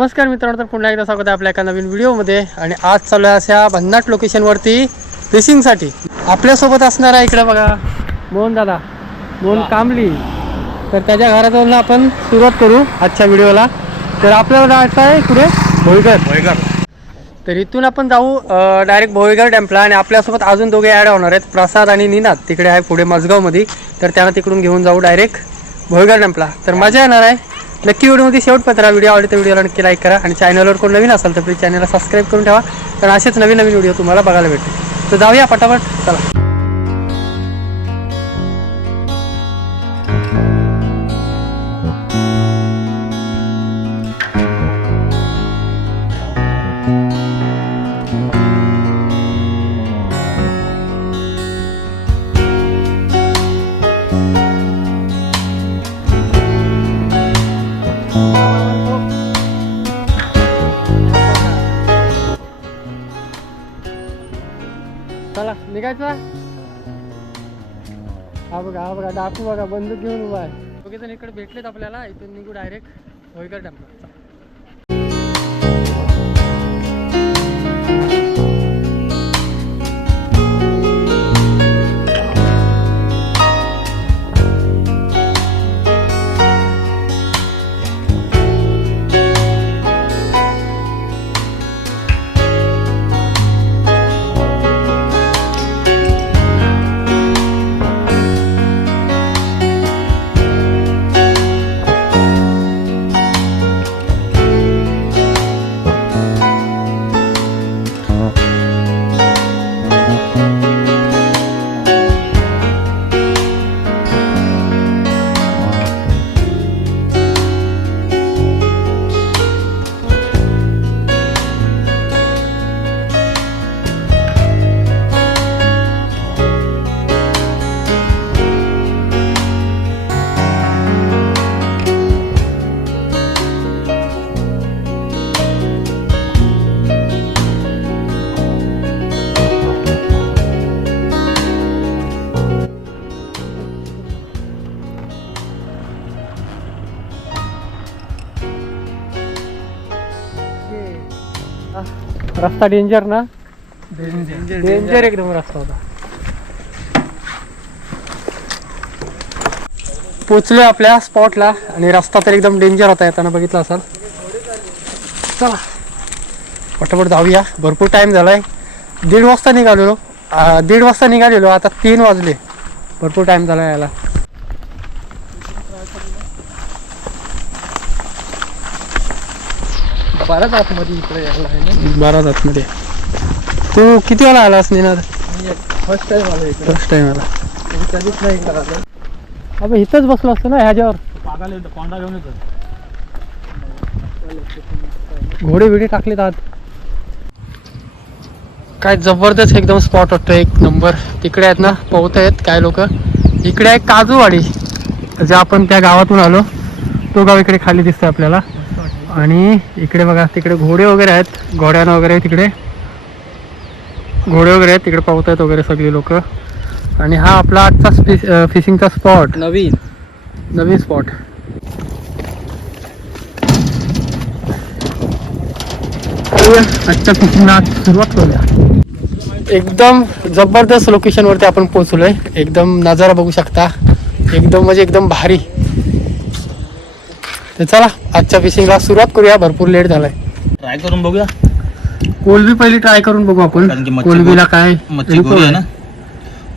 नमस्कार मित्रांनो तर पुन्हा एकदा स्वागत आहे आपल्या एका नवीन व्हिडिओमध्ये. आणि आज चालू आहे अशा भन्नाट लोकेशनवरती रेसिंगसाठी. आपल्यासोबत असणार आहे इकडे बघा मोहन दादा मोहन कांबली. तर त्याच्या घराजवळून आपण सुरुवात करू आजच्या व्हिडिओला. तर आपल्याला जायचं आहे पुढे भोईगर तर इथून आपण जाऊ डायरेक्ट भोईगर डॅम्पला आणि आपल्यासोबत अजून दोघे ॲड होणार आहेत. प्रसाद आणि निनाद. तिकडे आहे पुढे मजगावमध्ये. तर त्यांना तिकडून घेऊन जाऊ डायरेक्ट भोईगर डॅम्पला तर मजा येणार आहे. नक्की व्हिडिओमध्ये शेवट पत्रा व्हिडिओ आवडतो व्हिडिओला नक्की लाईक करा. आणि चॅनलवर कोण नवीन असाल तर प्लीज चॅनलला सबस्क्राईब करून ठेवा. कारण असेच नवीन नवीन व्हिडिओ तुम्हाला बघायला भेटतील. तर जाऊया पटापट. चला. निघायचा हा बघा हा बघा डाकू बघा बंदूक घेऊन उभा आहे. दोघे जण इकडे भेटलेत आपल्याला इथून निघू डायरेक्ट होईकर डॅम्पला रस्ता डेंजर ना? डेंजर एकदम रस्ता होता. पोचलोय आपल्या स्पॉटला आणि रस्ता तर एकदम डेंजर होता येताना बघितला असाल. चला. पटापट जाऊया भरपूर टाइम झालाय. दीड वाजता निघालेलो. दीड वाजता निघालेलो. आता तीन वाजले. भरपूर टाइम झाला यायला बराच आतमध्ये इकडे यायला आहे ना. बारा आतमध्ये. तू किती वेळा आलास निनाद? फर्स्ट टाइम आलो इकडे. फर्स्ट टाइम आला. मी कधीच नाही इकडे आलो. अबे इथंच बसलो असतो ना ह्याच्यावर. कोंडा घेऊन येतो घोडे बिडे टाकलेत आत काय जबरदस्त एकदम स्पॉट वाटतो एक नंबर तिकडे आहेत ना पोहत आहेत काय लोक. इकडे आहे काजूवाडी. जे आपण त्या गावातून आलो तो गाव इकडे खाली दिसतोय आपल्याला. आणि इकडे बघा तिकडे घोडे वगैरे आहेत घोड्यानं वगैरे तिकडे. घोडे वगैरे आहेत तिकडे पाहत आहेत वगैरे सगळी लोक. आणि हा आपला आजचा फिशिंगचा स्पॉट नवीन. नवीन स्पॉट आजच्या फिशिंगला सुरुवात करूया. एकदम जबरदस्त लोकेशन वरती आपण पोहोचलोय. एकदम नजारा बघू शकता. एकदम म्हणजे एकदम भारी. तर चला आजच्या फिशिंगला सुरुवात करूया. भरपूर लेट झालाय. ट्राय करून बघूया. कोलबी पहिली ट्राय करून बघू आपण. कारण की मच्छी कोलबीला काय मच्छी घोडे आहे ना.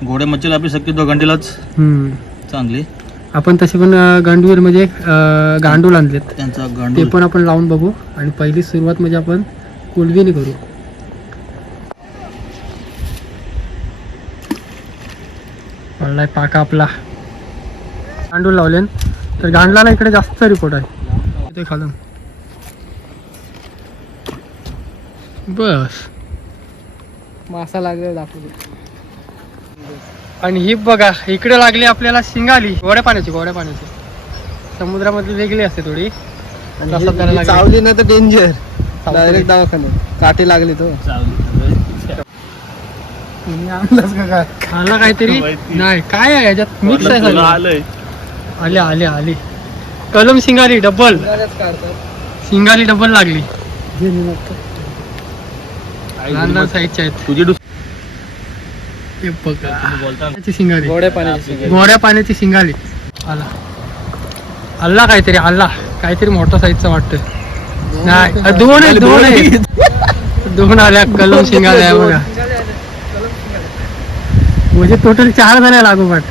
घोडे मच्छीला आपली शक्यतो घंटेलाच हम्म. चांगली. आपण तसे पण अं, गांडूळ म्हणजे अं, गांडूळ आणलेत. त्यांचा ते गांडूळ. पण आपण लावून बघू. आणि पहिली सुरुवात म्हणजे आपण कोलबीने करू. पडलाय पाका आपला. गांडूळ लावले तर गांडलाला इकडे जास्त रिपोर्ट आहे. ते खालून. बस. मासा लागलेला दाखवतो. आणि ही बघा इकडे लागली आपल्याला शिंगाली. गोड्या पाण्याची गोड्या पाण्याची. समुद्रामध्ये वेगळी असते थोडी. लागेल. चावली ना तर डेंजर. डायरेक्ट दवाखान्यात. काठी लागली तो. खाला काहीतरी. नाही काय आहे याच्यात? मिक्स आहे आले आले आले. कलम शिंगारी डबल शिंगाली डबल लागली. लहान लहान साईजच्या आहेत. तुझी डुस हे बघा बोलता पाण्याची शिंगाली. गोड्या पाण्याची गोड्या पाण्याची शिंगाली. आला. आल्ला काहीतरी आल्ला काहीतरी मोठा साईजचा वाटतं नाही दोन आहेत दोन आहेत. दोन आल्या कलम शिंगाल्या आहे बघा. म्हणजे टोटल चार झाल्या लागोपाठ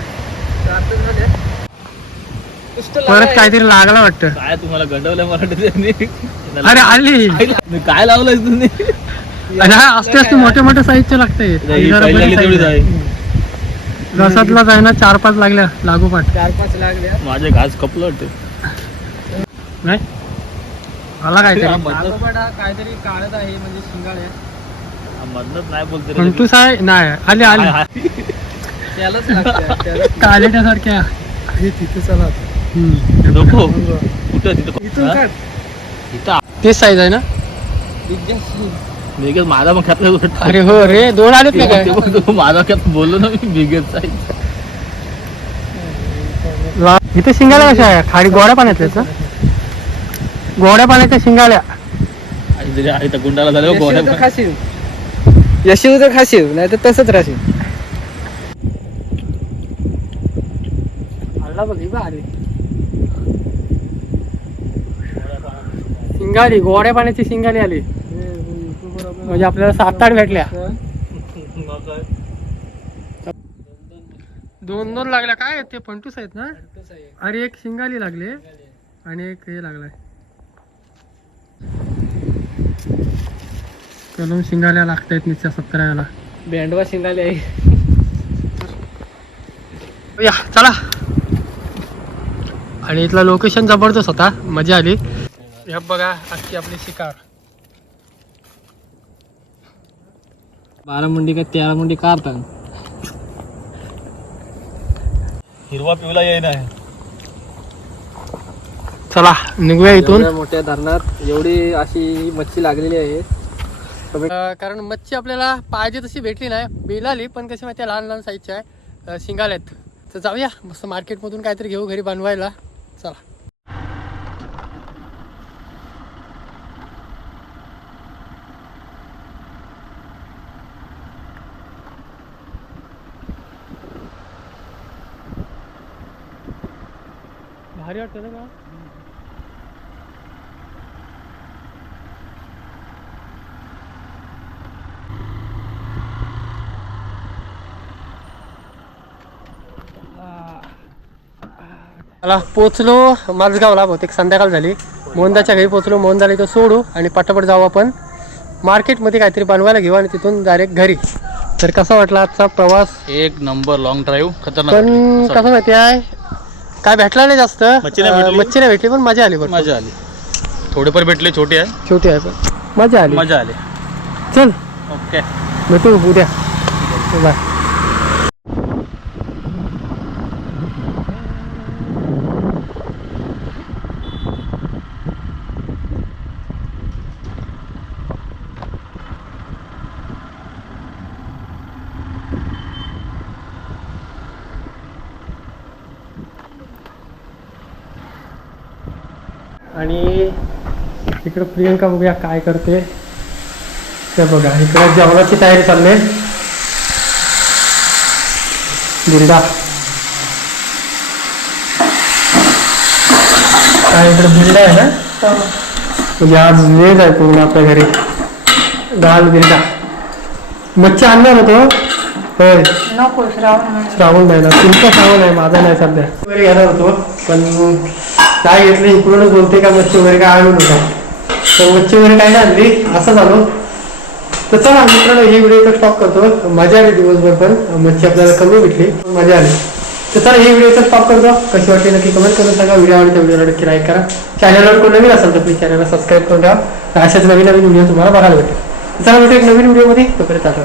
परत काहीतरी लागला वाटतं. काय तुम्हाला गंडवलं मराठी अरे आली. मी काय लावलंय तुम्ही? अरे हा असते असते मोठे मोठे साईजचे लागते ही आहे. रसातला जाय ना चार पाच लागल्या लागोपाठ. चार पाच लागल्या. माझे घास कपलं वाटते. नाही? काहीतरी लागोपाठ हा काहीतरी काढत आहे म्हणजे शिंगाड्या मधनच नाही बोलते रे. फंटू साय नाही आली आली. त्यालाच लागत्या त्याला कालेट्यासारख्या. तिथे चला. नको. कुठं? तिथं हा? इथं तेच साईज आहे ना? बिगेत माझा मग खातला अरे हो रे. दोन आलेत ना काय? माझा खात बोललो ना मी बिगेत ला- इथे शिंगाल्या कशा आहे खाडी गोड्या पाण्यातल्याच ना? गोड्या पाण्याच्या शिंगाल्या गुंडाला झालं तर गोड्या खाशील. यशिव तर खाशील नाही तर तसंच राहशील. आला बघ आली शिंगाली गोड्या पाण्याची शिंगाली आली. म्हणजे आपल्याला सात आठ भेटल्या. दोन दोन लागल्या. काय आहेत ते? पंटूस आहेत ना? अरे एक शिंगाली लागले. आणि एक हे लागलाय. कलम शिंगाल्या लागतायत निश्चय सत्तराला भेंडवा शिंगाले आहे. या चला. आणि इथलं लोकेशन जबरदस्त होता. मजा आली. हे बघा अख्खी आपली शिकार. बारा मुंडी का तेरा मुंडी काढतात हिरवा पिवला येई नाही चला निघूया इथून. मोठ्या धरणात एवढी अशी मच्छी लागलेली आहे. कारण मच्छी आपल्याला पाहिजे तशी भेटली नाही. बिलाली पण कशी माहिती लहान लहान साईजच्या आहे. अं, शिंगाल्या आहेत. तर जाऊया मस्त मार्केटमधून काहीतरी घेऊ घरी बनवायला. चला. भारी वाटतं ना का मला पोचलो. माझगावला बहुतेक संध्याकाळ झाली. मोहनदाच्या घरी पोचलो. मोहनदाला इथं सोडू आणि पटापट जाऊ आपण. मार्केटमध्ये काहीतरी बनवायला घेऊ आणि तिथून डायरेक्ट घरी. तर कसा वाटला आजचा प्रवास? एक नंबर लॉंग ड्राईव्ह खतरनाक पण. कसं माहिती आहे? काय भेटला नाही जास्त? मच्छी नाही अं, भेटली. मच्छी नाही भेटली पण मजा आली बरं मजा आली. थोडेफार भेटले छोटे आहे. छोटी आहे पण. मजा आली. मजा आली. चल. ओके भेटू उद्या. बाय आणि इकडं प्रियंका बघूया काय करते. ते बघा इकडे जेवणाची तयारी चालली. बिल्डा काय इकडे बिल्डा आहे ना? म्हणजे आज वेज आहे पूर्ण आपल्या घरी. दाल बिल्डा मच्छी आणणार होतो. होय. श्रावण महिना. तुमचा श्रावण आहे माझा नाही सध्या. वगैरे घेणार होतो. पण काय घेतलं इकडूनच बोलते का मच्छी वगैरे काय आणू नका. तर मच्छी वगैरे काय नाही आणली असं झालो. तर चला मित्रांनो हे व्हिडिओ इथं स्टॉप करतो. मजा आली दिवसभर पण. मच्छी आपल्याला कमी भेटली पण मजा आली. तर चला हे व्हिडिओ इथं स्टॉप करतो. कशी वाटली नक्की कमेंट करून सांगा. व्हिडिओ आवडते व्हिडिओला नक्की लाईक करा. चॅनलवर कोण नवीन असेल तर प्लीज चॅनलला सबस्क्राईब करून ठेवा. अशाच नवीन नवीन व्हिडिओ तुम्हाला बघायला भेटेल. तर चला भेटू एक नवीन व्हिडिओमध्ये तोपर्यंत आठवा.